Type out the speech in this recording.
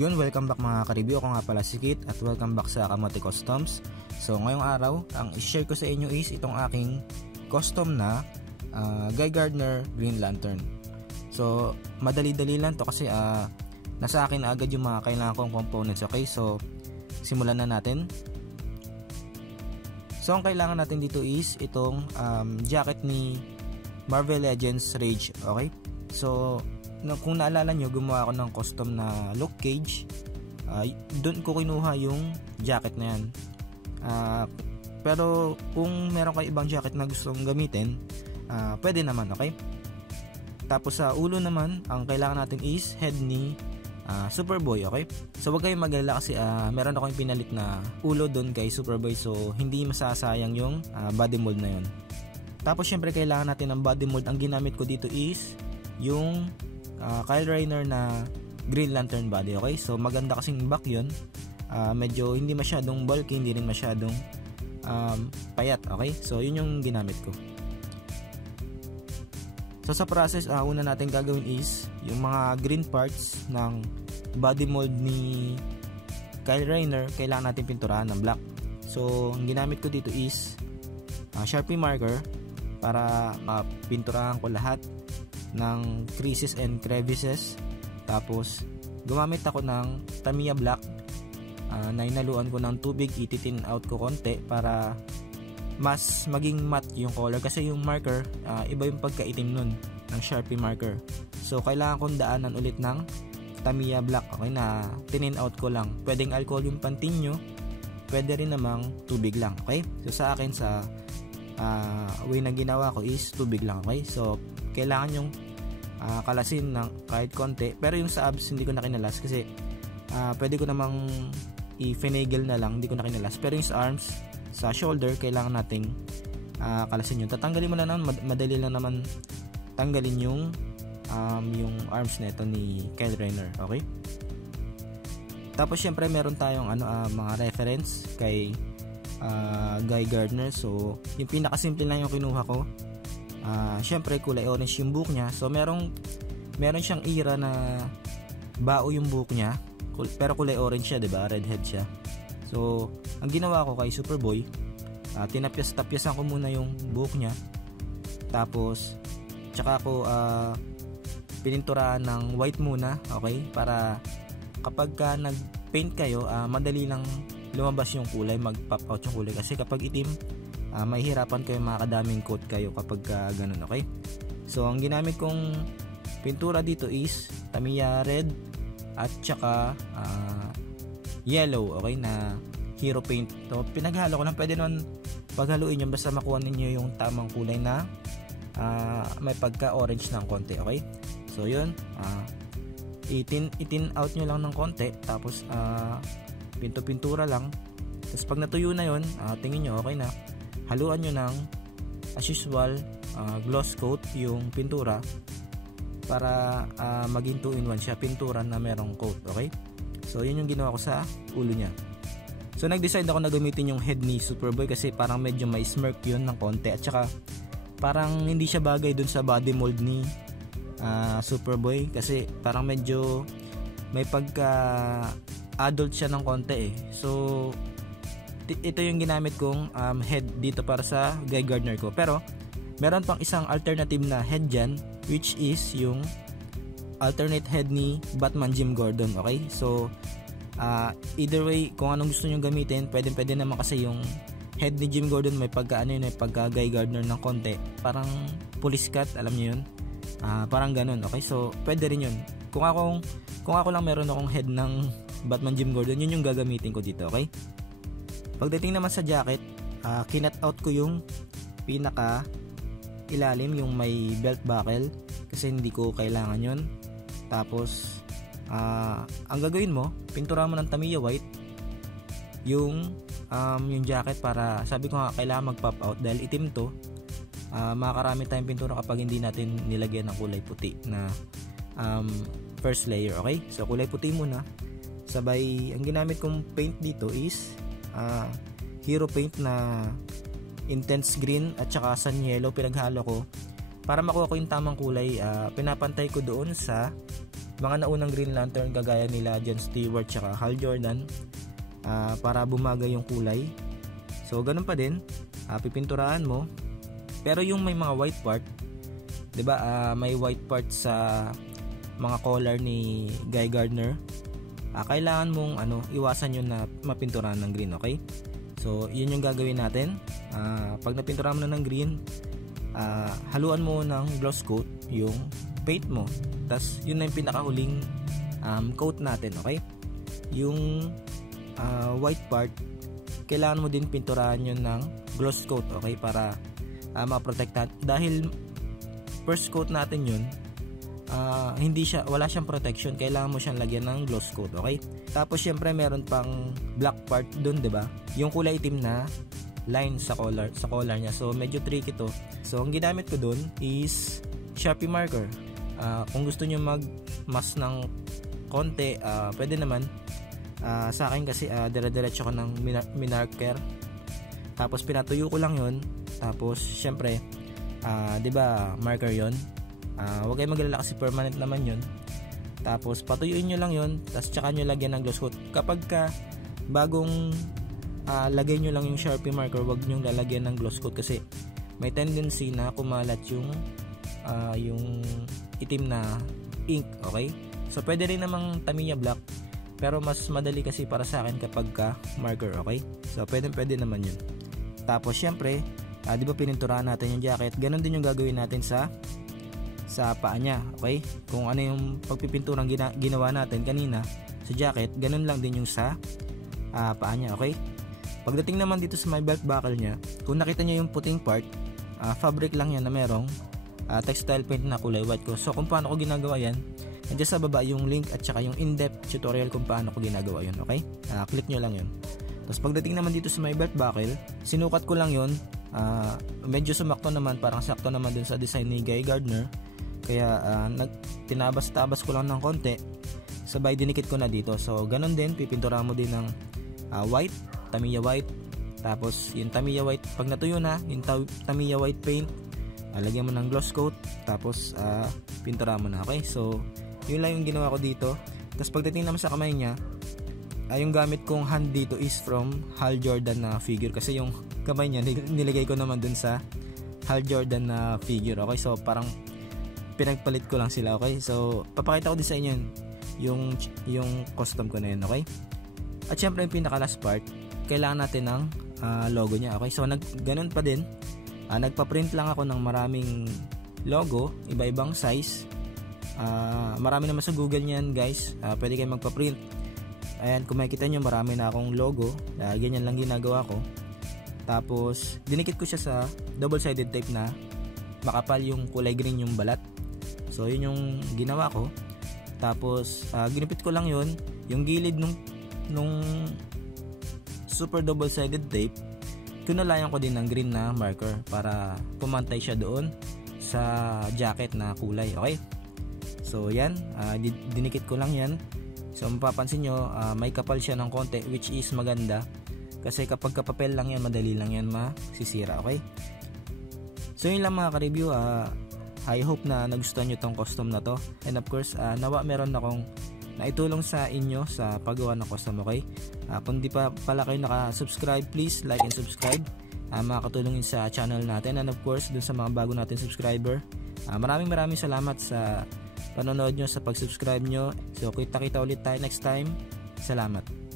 Yun, welcome back mga ka-review. Ako nga pala si Kit at welcome back sa Kamote Customs. So ngayong araw, ang i-share ko sa inyo is itong aking custom na Guy Gardner Green Lantern. So madali-dali lang to kasi nasa akin agad yung mga kailangan kong components. Okay, so simulan na natin. So ang kailangan natin dito is itong jacket ni Marvel Legends Rage. Okay, so kung naalala nyo, gumawa ako ng custom na Luke Cage. Doon ko kinuha yung jacket na yan. Pero kung meron kayo ibang jacket na gusto mong gamitin, pwede naman, okay? Tapos sa ulo naman, ang kailangan natin is head ni Superboy, okay? So wag kayong mag-alala kasi meron akong pinalit na ulo doon kay Superboy, so hindi masasayang yung body mold na yun. Tapos syempre kailangan natin ng body mold. Ang ginamit ko dito is yung Kyle Rayner na Green Lantern body, okay? So maganda kasing back yun. Medyo hindi masyadong bulky, hindi rin masyadong payat, okay? So yun yung ginamit ko. So sa process, una natin gagawin is yung mga green parts ng body mold ni Kyle Rayner, kailangan natin pinturahan ng black. So ang ginamit ko dito is Sharpie marker para mapinturahan ko lahat ng creases and crevices. Tapos gumamit ako ng Tamiya black na inaluan ko ng tubig, ititin out ko konti para mas maging matte yung color, kasi yung marker iba yung pagkaitim nun ng Sharpie marker. So kailangan kong daanan ulit ng Tamiya black, okay, na tinin out ko lang. Pwedeng alcohol yung pantin nyo, pwede rin namang tubig lang, okay? So sa akin, sa way na ginawa ko is tubig lang, okay? So kailangan yung kalasin ng kahit konti, pero yung sa abs hindi ko na kinalas kasi pwede ko namang i-finagle na lang, hindi ko na kinalas. Pero yung sa arms, sa shoulder, kailangan nating kalasin yun. Tatanggalin mo na naman, madali lang naman tanggalin yung arms na ito ni Kyle Rayner, okay? Tapos syempre meron tayong mga reference kay Guy Gardner. So yung pinakasimple lang yung kinuha ko. Syempre kulay orange yung buhok niya. So meron siyang era na bao yung buhok niya, pero kulay orange siya, 'di ba? Redhead siya. So ang ginawa ko kay Superboy, tinapyas-tapyasan ko muna yung buhok niya. Tapos tsaka ako pininturahan ng white muna, okay? Para kapag nag-paint kayo, madali lang lumabas yung kulay, mag-pop out yung kulay. Kasi kapag itim, mahihirapan kayo, makakadaming coat kayo kapag ganun, okay? So ang ginamit kong pintura dito is Tamiya red at tsaka yellow, okay, na hero paint. So pinaghalo ko lang, pwede naman paghaluin yun basta makuha ninyo yung tamang kulay na may pagka orange ng konti, okay? So yun, itin out nyo lang ng konti, tapos pintura lang. Tapos pag natuyo na yun, tingin nyo okay na, haluan nyo ng as usual gloss coat yung pintura para maging 2-in-1 siya, pintura na merong coat, okay? So yun yung ginawa ko sa ulo niya. So nag-decide ako na gamitin yung head ni Superboy kasi parang medyo may smirk yun ng konti, at saka parang hindi siya bagay dun sa body mold ni Superboy kasi parang medyo may pagka adult siya ng konti eh. So ito yung ginamit kong head dito para sa Guy Gardner ko. Pero meron pang isang alternative na head dyan, which is yung alternate head ni Batman Jim Gordon, okay? So either way, kung anong gusto nyo gamitin, pwede naman kasi yung head ni Jim Gordon may pagka may pagka Guy Gardner ng konti, parang police cut, alam nyo yun? Parang ganun, okay? So pwede rin yun. Kung ako lang meron akong head ng Batman Jim Gordon, yun yung gagamitin ko dito, okay? Pagdating naman sa jacket, kinat out ko yung pinaka ilalim, yung may belt buckle, kasi hindi ko kailangan yun. Tapos ang gagawin mo, pintura mo ng Tamiya white yung jacket, para sabi ko nga kailangan mag pop out dahil itim to. Makakarami tayong pintura kapag hindi natin nilagyan ng kulay puti na first layer, okay? So kulay puti muna, sabay ang ginamit kong paint dito is hero paint na intense green at saka sun yellow, pinaghalo ko para makuha ko yung tamang kulay. Pinapantay ko doon sa mga naunang Green Lantern kagaya nila John Stewart tsaka Hal Jordan, para bumagay yung kulay. So ganun pa din, pipinturahan mo. Pero yung may mga white part, 'di ba? May white part sa mga collar ni Guy Gardner. Kailangan mong iwasan yun na mapinturahan ng green, okay? So yun yung gagawin natin. Pag napinturahan mo na ng green, haluan mo ng gloss coat yung paint mo. Tas yun na yung pinakahuling coat natin, okay? Yung white part, kailangan mo din pinturahan yun ng gloss coat, okay? Para maprotektahan. Dahil first coat natin yun, wala siyang protection, kailangan mo siyang lagyan ng gloss coat, okay? Tapos syempre meron pang black part dun, 'di ba? Yung kulay itim na line sa collar niya. So medyo tricky to. So ang ginamit ko dun is Sharpie marker. Kung gusto niyo mag-mask ng konti, pwede naman. Sa akin kasi dire-diretso ko ng minarker. Tapos pinatuyo ko lang 'yon. Tapos syempre 'di ba, marker 'yon. Huwag kayong magalala kasi permanent naman yun. Tapos patuyuin nyo lang yun, tapos tsaka nyo lagyan ng gloss coat. Kapag bagong lagay nyo lang yung Sharpie marker, huwag nyo lalagyan ng gloss coat kasi may tendency na kumalat yung itim na ink, okay? So pwede rin namang Tamiya black, pero mas madali kasi para sa akin kapag marker, okay? So pwede naman yun. Tapos syempre, di ba pininturahan natin yung jacket? Ganon din yung gagawin natin sa paa niya, okay? Kung ano yung pagpipinturang ginawa natin kanina sa jacket, ganun lang din yung sa paa niya, okay? Pagdating naman dito sa may belt buckle niya, kung nakita niyo yung puting part, fabric lang yan na merong textile paint na kulay white ko. So kung paano ko ginagawa yan, nandiyan sa baba yung link at saka yung in-depth tutorial kung paano ko ginagawa yun, okay? Click nyo lang yun. Tapos pagdating naman dito sa may belt buckle, sinukat ko lang yun. Medyo sumakto naman, parang sakto naman dun sa design ni Guy Gardner. Kaya tinabas-tabas ko lang ng konti, sabay dinikit ko na dito. So ganun din, pipinturahan mo din ng white, Tamiya white. Tapos yung Tamiya white, pag natuyo na yung Tamiya white paint, lagyan mo ng gloss coat. Tapos pinturahan mo na, okay? So yun lang yung ginawa ko dito. Tapos pagdating naman sa kamay niya, yung gamit kong hand dito is from Hal Jordan na figure, kasi yung kamay niya nilagay ko naman dun sa Hal Jordan na figure, okay? So parang pinagpalit ko lang sila, okay? So papakita ko din sa inyo yung custom ko na yun, okay? At syempre yung pinaka last part, kailangan natin ng logo niya, okay? So ganun pa din, nagpa-print lang ako ng maraming logo, iba-ibang size. Marami naman sa Google niyan, guys. Pwede kayong magpa-print. Ayan, kung makikita nyo, marami na akong logo. Ganyan lang ginagawa ko. Tapos dinikit ko siya sa double-sided tape na makapal, yung kulay green yung balat. So yun yung ginawa ko. Tapos ginupit ko lang yun, yung gilid nung super double-sided tape, kinulayan ko din ng green na marker para pumantay siya doon sa jacket na kulay, okay? So yan, dinikit ko lang yan. So mapapansin nyo, may kapal siya ng konti, which is maganda kasi kapag kapapel lang yan, madali lang yan masisira, okay? So yun lang mga ka-review. I hope na nagustuhan nyo tong custom na to, and of course nawa meron akong naitulong sa inyo sa paggawa ng custom, okay? Kung di pa pala kayo naka-subscribe, please like and subscribe. Makakatulong sa channel natin, and of course dun sa mga bago natin subscriber, maraming salamat sa panonood nyo, sa pag-subscribe nyo. So kita ulit tayo next time. Salamat.